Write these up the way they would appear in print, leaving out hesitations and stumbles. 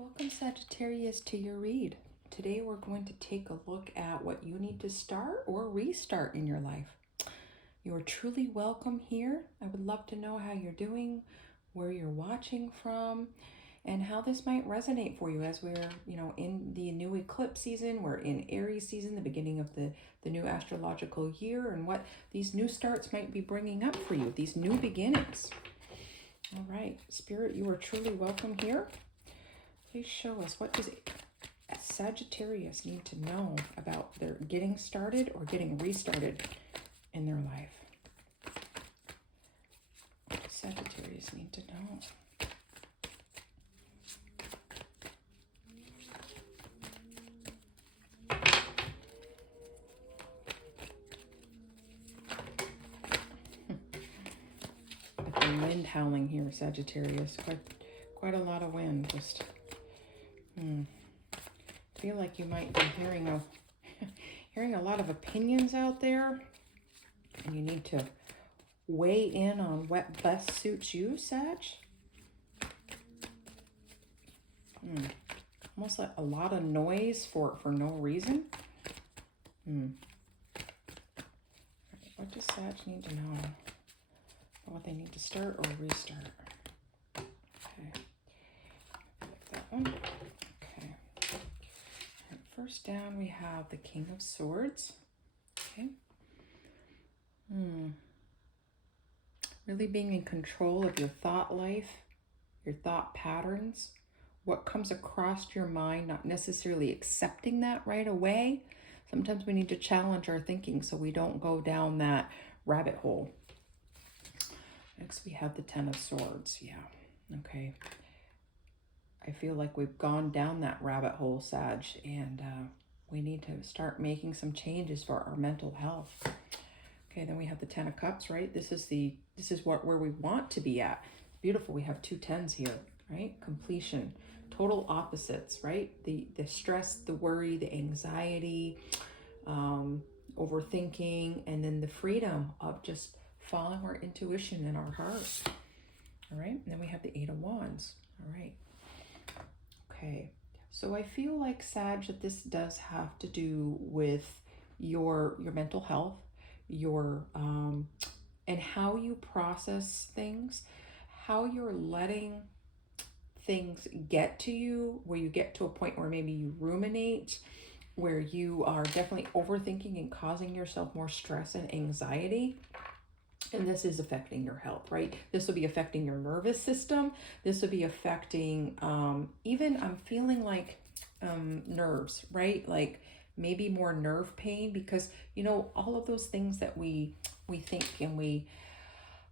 Welcome, Sagittarius, to your read. Today we're going to take a look at what you need to start or restart in your life. You are truly welcome here. I would love to know how you're doing, where you're watching from, and how this might resonate for you as we're, in the new eclipse season. We're in Aries season, the beginning of the new astrological year, and what these new starts might be bringing up for you, these new beginnings. All right, Spirit, you are truly welcome here. Please show us, what does Sagittarius need to know about their getting started or getting restarted in their life? Sagittarius need to know. The wind howling here, Sagittarius. Quite a lot of wind. Just feel like you might be hearing a lot of opinions out there, and you need to weigh in on what best suits you, Sag. Almost like a lot of noise for no reason. What does Sag need to know? What they need to start or restart? Okay. Like that one. Okay. Right, first down we have the King of Swords. Okay. Really being in control of your thought life, your thought patterns, what comes across your mind, not necessarily accepting that right away. Sometimes we need to challenge our thinking so we don't go down that rabbit hole. Next, we have the Ten of Swords. Yeah, okay. I feel like we've gone down that rabbit hole, Sag, and we need to start making some changes for our mental health. Okay, then we have the Ten of Cups, right? This is where we want to be at. Beautiful. We have two tens here, right? Completion, total opposites, right? The stress, the worry, the anxiety, overthinking, and then the freedom of just following our intuition and our heart. All right, and then we have the Eight of Wands. All right. Okay, so I feel like, Sag, that this does have to do with your mental health, your and how you process things, how you're letting things get to you, where you get to a point where maybe you ruminate, where you are definitely overthinking and causing yourself more stress and anxiety. And this is affecting your health, right? This will be affecting your nervous system. This will be affecting, even I'm feeling like nerves, right? Like maybe more nerve pain, because, all of those things that we think and we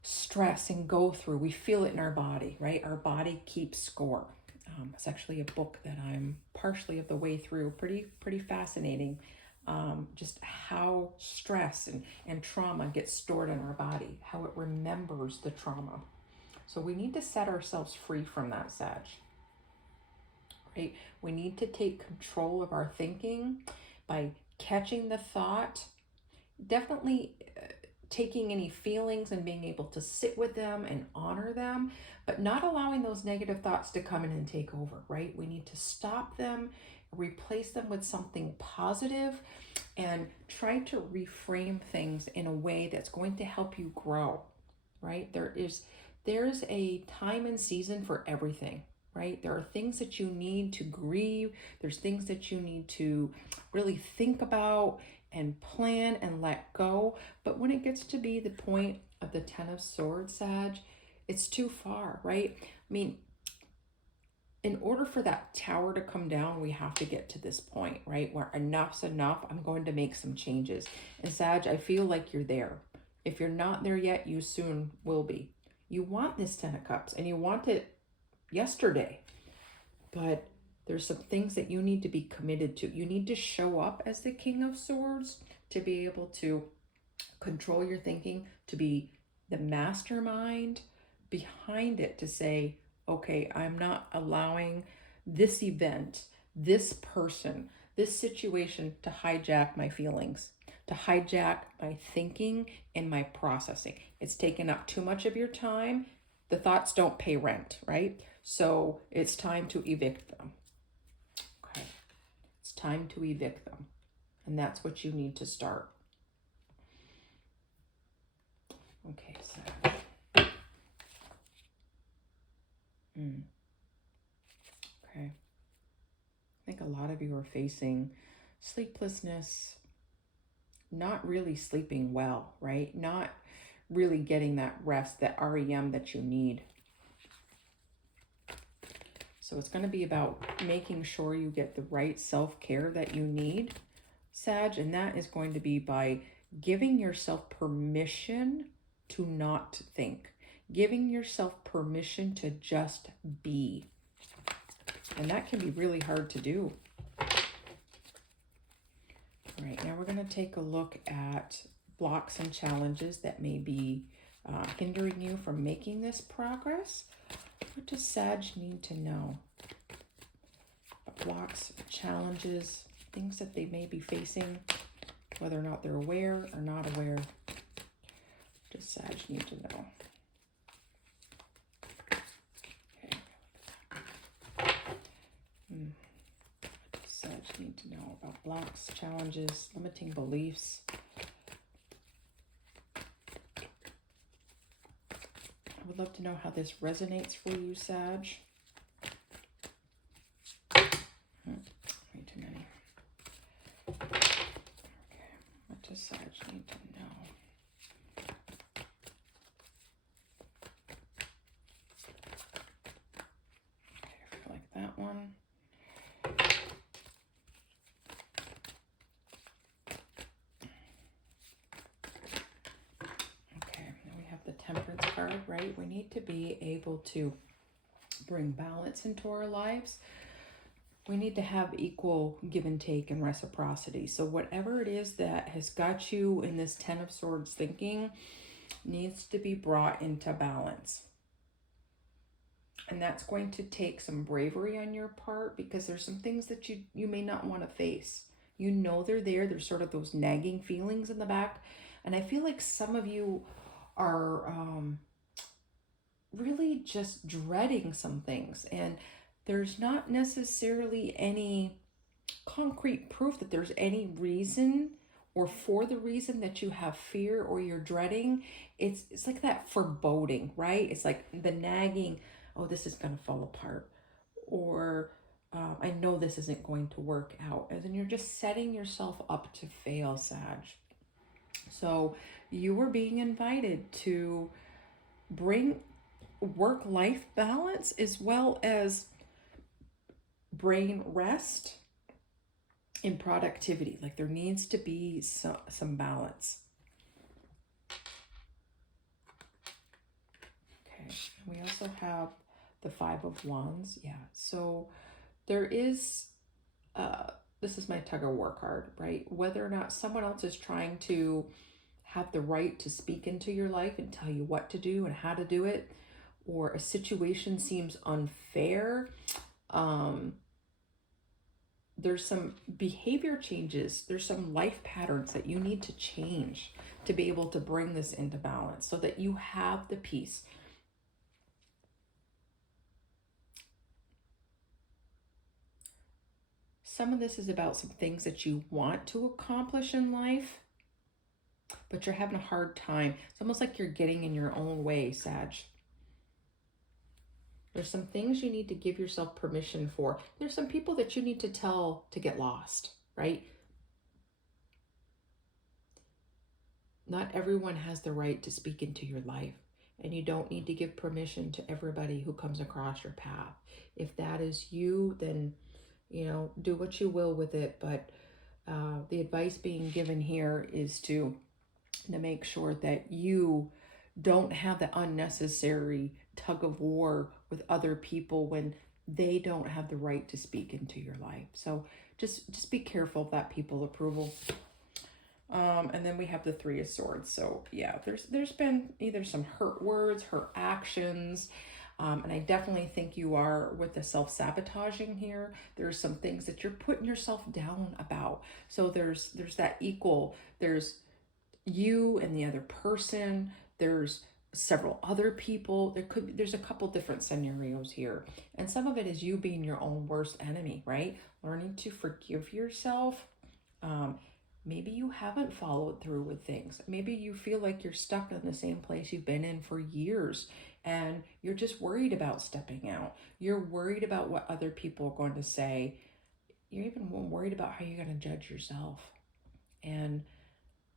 stress and go through, we feel it in our body, right? Our body keeps score. It's actually a book that I'm partially of the way through. Pretty fascinating. Just how stress and trauma gets stored in our body, how it remembers the trauma. So we need to set ourselves free from that, Sag. Right? We need to take control of our thinking by catching the thought, definitely taking any feelings and being able to sit with them and honor them, but not allowing those negative thoughts to come in and take over, right? We need to stop them, replace them with something positive, and try to reframe things in a way that's going to help you grow, right? There's a time and season for everything, right? There are things that you need to grieve. There's things that you need to really think about and plan and let go. But when it gets to be the point of the Ten of Swords, Sag, it's too far, right? I mean, in order for that tower to come down, we have to get to this point, right? Where enough's enough. I'm going to make some changes. And Sag, I feel like you're there. If you're not there yet, you soon will be. You want this Ten of Cups and you want it yesterday, but there's some things that you need to be committed to. You need to show up as the King of Swords to be able to control your thinking, to be the mastermind behind it, to say, okay, I'm not allowing this event, this person, this situation to hijack my feelings, to hijack my thinking and my processing. It's taken up too much of your time. The thoughts don't pay rent, right? So it's time to evict them. Okay. It's time to evict them. And that's what you need to start. Okay, so. Okay. I think a lot of you are facing sleeplessness, not really sleeping well, right? Not really getting that rest, that REM that you need. So it's going to be about making sure you get the right self-care that you need, Sag, and that is going to be by giving yourself permission to not think, giving yourself permission to just be. And that can be really hard to do. All right, now we're going to take a look at blocks and challenges that may be hindering you from making this progress. What does Sag need to know? Blocks, challenges, things that they may be facing, whether or not they're aware or not aware. What does Sag need to know? Okay. What does Sag need to know about blocks, challenges, limiting beliefs? I would love to know how this resonates for you, Sag. Way too many. Okay, what does Sag need to know? Okay, I feel like that one. Okay, now we have the Temperance card, right? We need to be able to bring balance into our lives. We need to have equal give and take and reciprocity. So whatever it is that has got you in this Ten of Swords thinking needs to be brought into balance. And that's going to take some bravery on your part, because there's some things that you may not want to face. You know they're there. There's sort of those nagging feelings in the back. And I feel like some of you are really just dreading some things. And there's not necessarily any concrete proof that there's any reason or for the reason that you have fear or you're dreading. It's like that foreboding, right? It's like the nagging, oh, this is going to fall apart. Or I know this isn't going to work out. And then you're just setting yourself up to fail, Sag. So you are being invited to bring work-life balance as well as brain rest and productivity. Like there needs to be some balance. Okay, we also have the Five of Wands. Yeah, so there is, this is my tug of war card, right? Whether or not someone else is trying to have the right to speak into your life and tell you what to do and how to do it, or a situation seems unfair, there's some behavior changes, there's some life patterns that you need to change to be able to bring this into balance so that you have the peace. Some of this is about some things that you want to accomplish in life, but you're having a hard time. It's almost like you're getting in your own way, Sag. There's some things you need to give yourself permission for. There's some people that you need to tell to get lost, right? Not everyone has the right to speak into your life, and you don't need to give permission to everybody who comes across your path. If that is you, then, you know, do what you will with it. But the advice being given here is to make sure that you don't have the unnecessary tug of war with other people when they don't have the right to speak into your life. So just be careful of that people approval. And then we have the Three of Swords. So yeah, there's been either some hurt words, hurt actions, and I definitely think you are with the self-sabotaging here. There's some things that you're putting yourself down about. So there's that equal, there's you and the other person, there's several other people. There's a couple different scenarios here. And some of it is you being your own worst enemy, right? Learning to forgive yourself. Maybe you haven't followed through with things. Maybe you feel like you're stuck in the same place you've been in for years and you're just worried about stepping out. You're worried about what other people are going to say. You're even worried about how you're going to judge yourself. And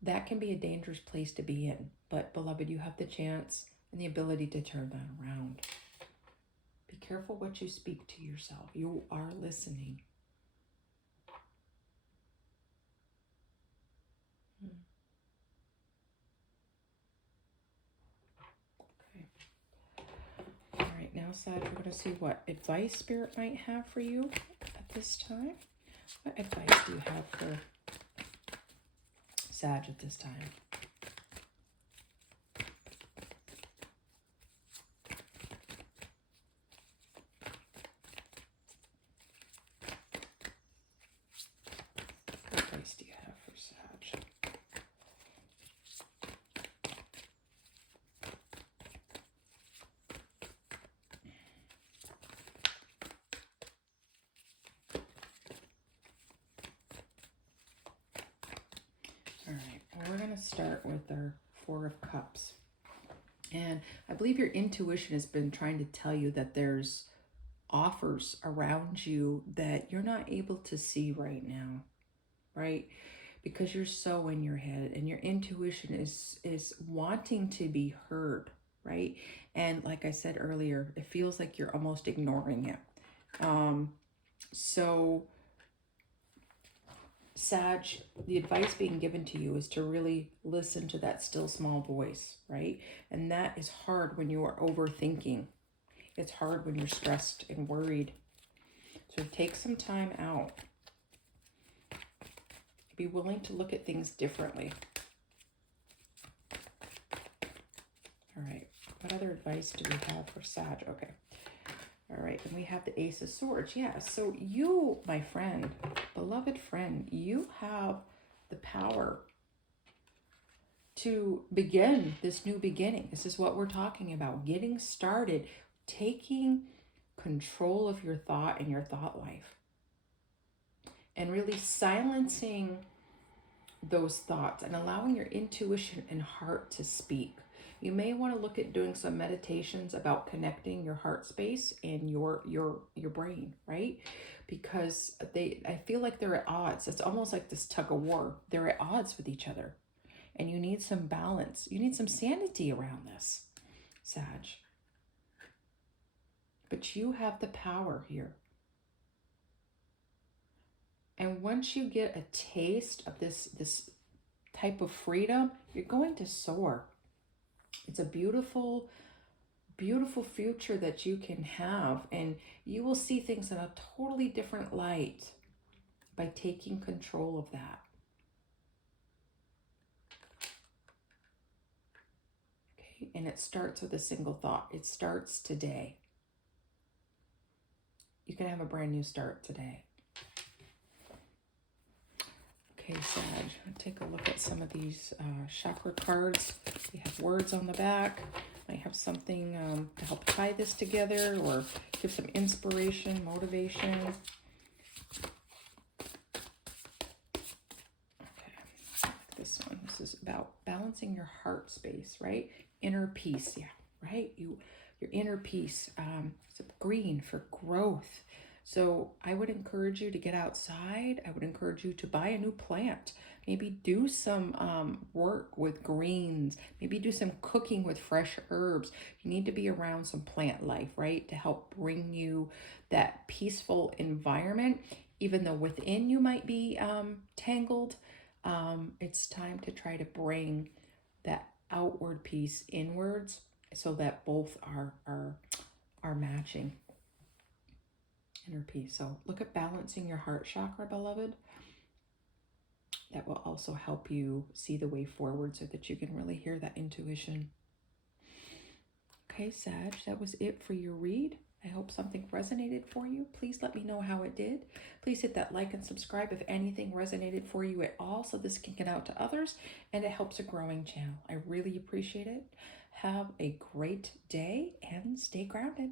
that can be a dangerous place to be in. But beloved, you have the chance and the ability to turn that around. Be careful what you speak to yourself. You are listening. Okay. All right, now, Sag, we're going to see what advice Spirit might have for you at this time. What advice do you have for Sag at this time? What advice do you have for Sag? All right, well, we're going to start with our Four of Cups. And I believe your intuition has been trying to tell you that there's offers around you that you're not able to see right now, right? Because you're so in your head and your intuition is wanting to be heard, right? And like I said earlier, it feels like you're almost ignoring it. So Sag, the advice being given to you is to really listen to that still small voice, right? And that is hard when you are overthinking. It's hard when you're stressed and worried. So take some time out. Be willing to look at things differently. All right, what other advice do we have for Sag? Okay. All right, and we have the Ace of Swords. Yeah, so you, my friend, beloved friend, you have the power to begin this new beginning. This is what we're talking about, getting started, taking control of your thought and your thought life, and really silencing those thoughts and allowing your intuition and heart to speak. You may want to look at doing some meditations about connecting your heart space and your brain, right? Because I feel like they're at odds. It's almost like this tug of war. They're at odds with each other. And you need some balance. You need some sanity around this, Sag. But you have the power here. And once you get a taste of this type of freedom, you're going to soar. It's a beautiful, beautiful future that you can have. And you will see things in a totally different light by taking control of that. Okay, and it starts with a single thought. It starts today. You can have a brand new start today. Okay, Sag, take a look at some of these chakra cards. We have words on the back. Might have something to help tie this together or give some inspiration, motivation. Okay, like this one. This is about balancing your heart space, right? Inner peace, yeah, right? Your inner peace. It's green for growth. So I would encourage you to get outside. I would encourage you to buy a new plant. Maybe do some work with greens. Maybe do some cooking with fresh herbs. You need to be around some plant life, right? To help bring you that peaceful environment. Even though within you might be tangled, it's time to try to bring that outward piece inwards so that both are matching. Inner peace. So look at balancing your heart chakra, beloved. That will also help you see the way forward so that you can really hear that intuition. Okay, Sag, that was it for your read. I hope something resonated for you. Please let me know how it did. Please hit that like and subscribe if anything resonated for you at all so this can get out to others and it helps a growing channel. I really appreciate it. Have a great day and stay grounded.